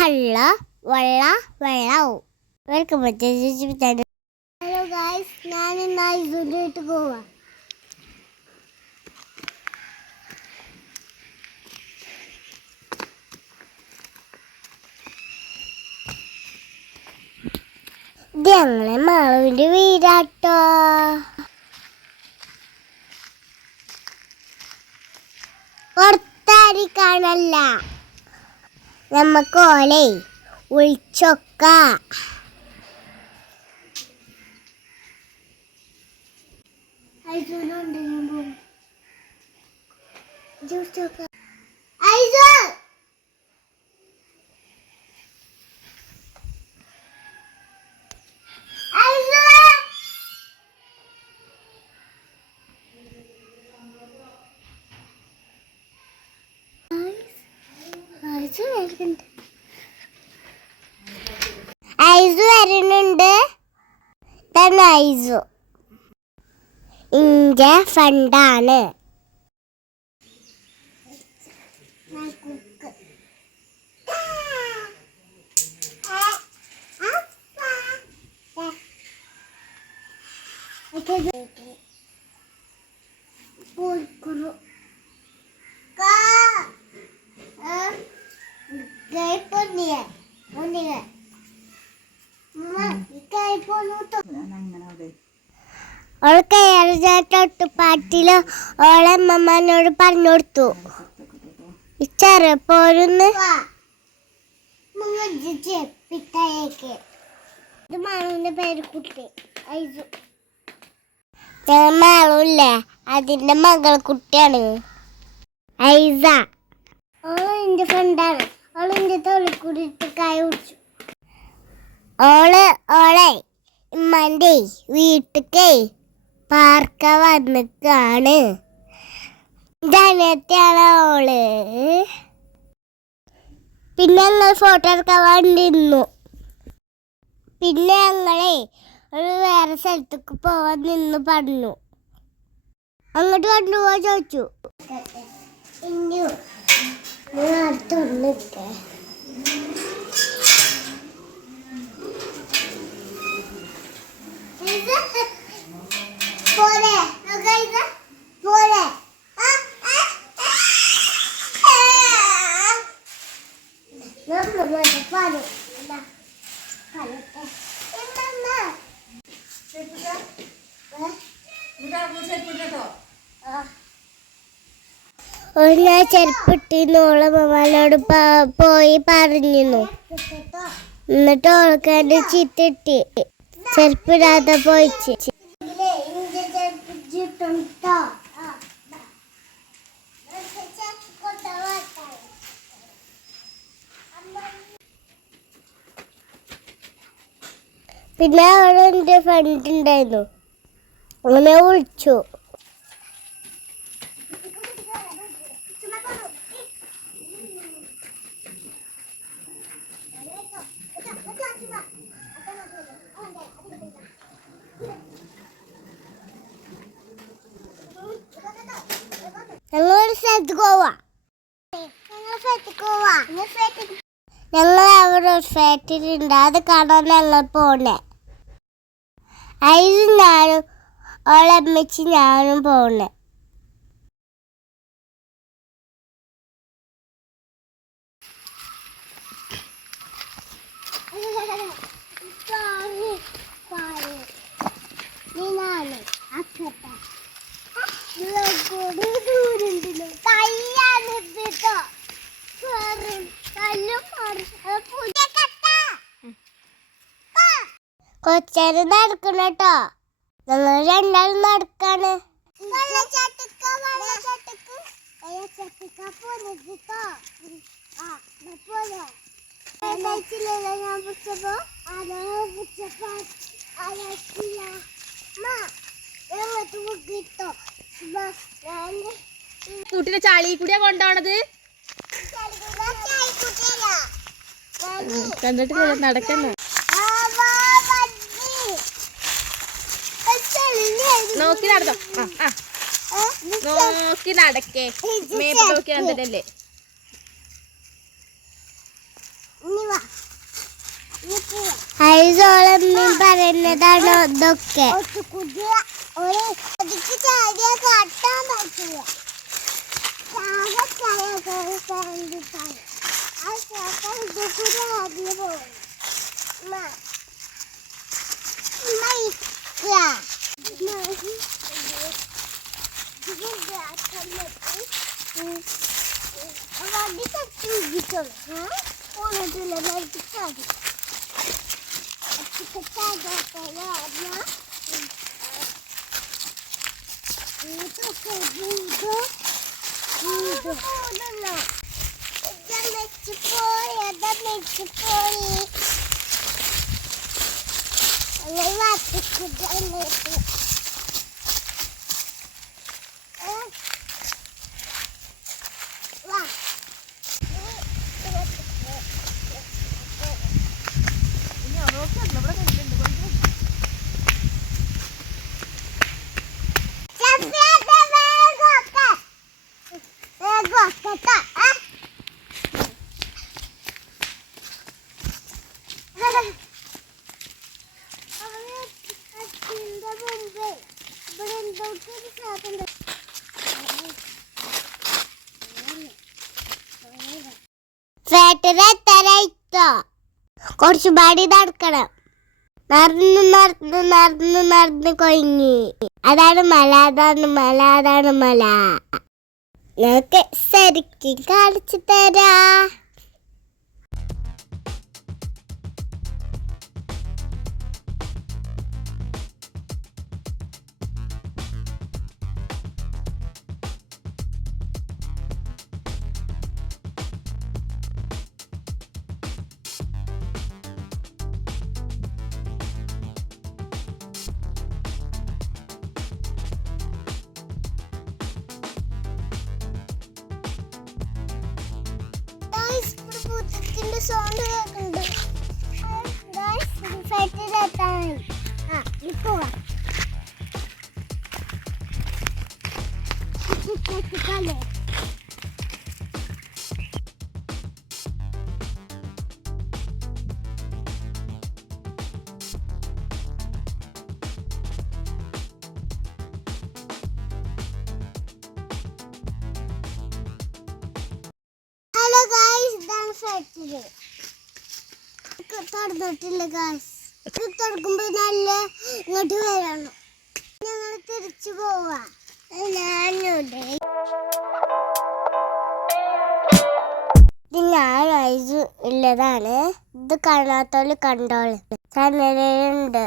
Hello, വെള്ളം welcome to hello guys, ഞാൻ ഇന്ന് പോവാ. ഇത് ഞങ്ങളെ മാളുവിൻ്റെ വീടാട്ടോ. പുറത്താരിക്കാണല്ല, നമുക്ക് ഓലെ ഒളിച്ചൊക്ക. ഐസു വരുന്നുണ്ട്. ഐസു ഇന്റെ ഫ്രണ്ടാണ്. അവൾ കയറിട്ടൊട്ടുപാട്ടില് ഓളെ അമ്മമ്മനോട് പറഞ്ഞു കൊടുത്തു, ചെറുപ്പോരൊന്ന് മാളുവിന്റെ പേര് കുട്ടി ഐസു. മാളുല്ലേ, അതിന്റെ മകൾ കുട്ടിയാണ് ഐസ. ഓള് എന്റെ ഫ്രണ്ടാണ്. ഓള് എന്റെ തൊള്ളിക്കൂടിട്ട് കായ കുടിച്ചു. ഓളെ ഉമ്മാന്റെ വീട്ടിക്ക് പാർക്ക വന്നിക്കാണ്. ജനത്താണ് ഓള്. പിന്നെ ഞങ്ങൾ ഫോട്ടോ എടുക്കാൻ വേണ്ടിയിരുന്നു. പിന്നെ ഞങ്ങളെ ഒരു വേറെ സ്ഥലത്തേക്ക് പോവാൻ നിന്ന് പറഞ്ഞു. അങ്ങോട്ട് കൊണ്ടുപോവാ ചോദിച്ചു. ഞാൻ ചെരുപ്പിട്ടിന്ന് ഓളെ മമ്മനോട് പോയി പറഞ്ഞിരുന്നു. എന്നിട്ട് ഓൾക്ക് എൻ്റെ ചീത്തിട്ടി ചെരുപ്പിടാതെ പോയിച്ച്. പിന്നെ അവിടെ എൻ്റെ ഫ്രണ്ട് ഉണ്ടായിരുന്നു. അങ്ങനെ വിളിച്ചു. ഞങ്ങളൊരു സ്ഥലത്തേക്ക് പോവാ. ഞങ്ങൾ അവിടെ ഒരു ഫാക്ടറി ഉണ്ട്, അത് കാണാൻ ഞങ്ങൾ പോണേ. അതിൽ ഞാനും ഓളെ അമ്മച്ചി ഞാനും പോണേ. കൊച്ചേരം നടക്കണം കേട്ടോ. ഞങ്ങൾ രണ്ടാളും നടക്കാണ്. കുട്ടിനെ ചളി കൂടിയാ കൊണ്ടാവണത്. കണ്ടിട്ട് നടക്കണ്ട. നോക്കി നടന്നോ. നോക്കി നടക്കേ. മേപ്പ് നോക്കി നടന്നിട്ടല്ലേ. ഹൈസോളമ്മീൻ പറയുന്നതാണോ ഇതൊക്കെ? കുറച്ച് പാടി നടക്കണം. നടന്ന് കൊഴിഞ്ഞ്. അതാണ് മല, അതാണ് മല. ഞങ്ങൾക്ക് ശരിക്കും കാണിച്ചു തരാ. സൗണ്ട് കേൾക്കുന്നുണ്ട്. ഹലോ ഗായ്സ്, ഇതാണ് ഫാക്ടറി. തുറന്നിട്ടില്ല ഗായ്സ്. തുറക്കുമ്പോ നല്ല ഇങ്ങോട്ട് വരണം. ഞങ്ങൾ തിരിച്ചു പോവാ. ഇത് ഞാൻ ഗായ്സ് ഉള്ളതാണ്. ഇത് കാണാത്തോള് കണ്ടോള്. ചാനലുണ്ട്.